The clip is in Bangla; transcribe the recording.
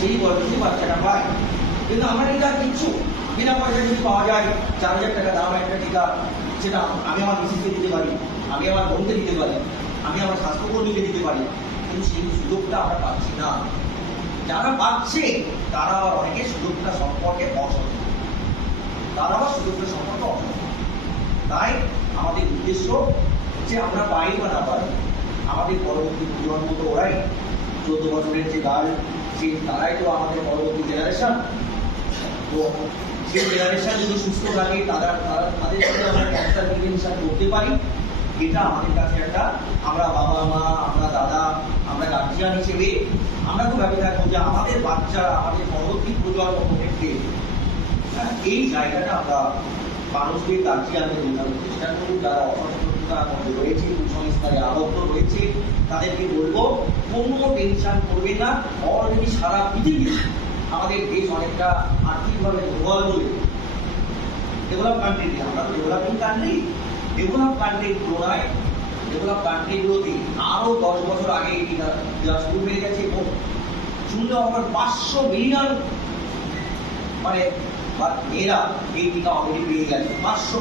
সেই বয়সে বাচ্চাটা পায়। কিন্তু আমরা টিকা কিচ্ছু বিনা পয়সা যদি পাওয়া যায়, 4,000 টাকা দাম একটা টিকা, সেটা আমি আমার মিসিসকে দিতে পারি, আমি আমার বোনকে দিতে পারি, আমি আমার স্বাস্থ্যকর্মীকে দিতে পারি, কিন্তু সেই সুযোগটা আমরা পাচ্ছি না। যারা পাচ্ছে তারা আবার অনেকে সুযোগটা সম্পর্কে অসচেতন, তারা আবার সুযোগটা সম্পর্কে অসচেতন। তাই আমাদের উদ্দেশ্য যে আমরা পাই বা না পাই, আমাদের পরবর্তী প্রজন্ম তো ওরাই, 14 বছরের যে গার্ল, সেই তারাই তো আমাদের পরবর্তী জেনারেশন। তো সেই জেনারেশন যদি সুস্থ থাকে, তাদের সাথে আমরা ক্যান্সার প্রিভেনশন করতে পারি, এটা আমাদের কাছে একটা, আমরা বাবা মা, আমরা দাদা, আমরা গার্জিয়ান হিসেবে আমরা তো ভেবে থাকবো যে আমাদের বাচ্চারা, আমাদের পরবর্তী প্রজন্ম প্রত্যেককে এই জায়গাটা আমরা মানুষদের গার্জিয়ানদের বোঝানোর চেষ্টা করব। যারা অসচেতনতার মধ্যে রয়েছে, কুসংস্কারে আবদ্ধ রয়েছে, তাদেরকে বলবো কোনো টেনশন করবে না। অলরেডি সারা পৃথিবী, আমাদের দেশ অনেকটা আর্থিকভাবে দুর্বল বলে, ডেভেলপ কান্ট্রি, আমরা তো ডেভেলপিং কান্ট্রি, ডেভেলপ কান্ট্রির তুলনায় ডেভেলপ কান্ট্রিগুলোতে আরো 10 বছর আগে এই টিকা দেওয়া শুরু হয়ে গেছে এবং শুনলে আমার 500 মিলিয়ন মানে মেয়েরা এই টিকা অলরেডি পেয়ে গেছে। 500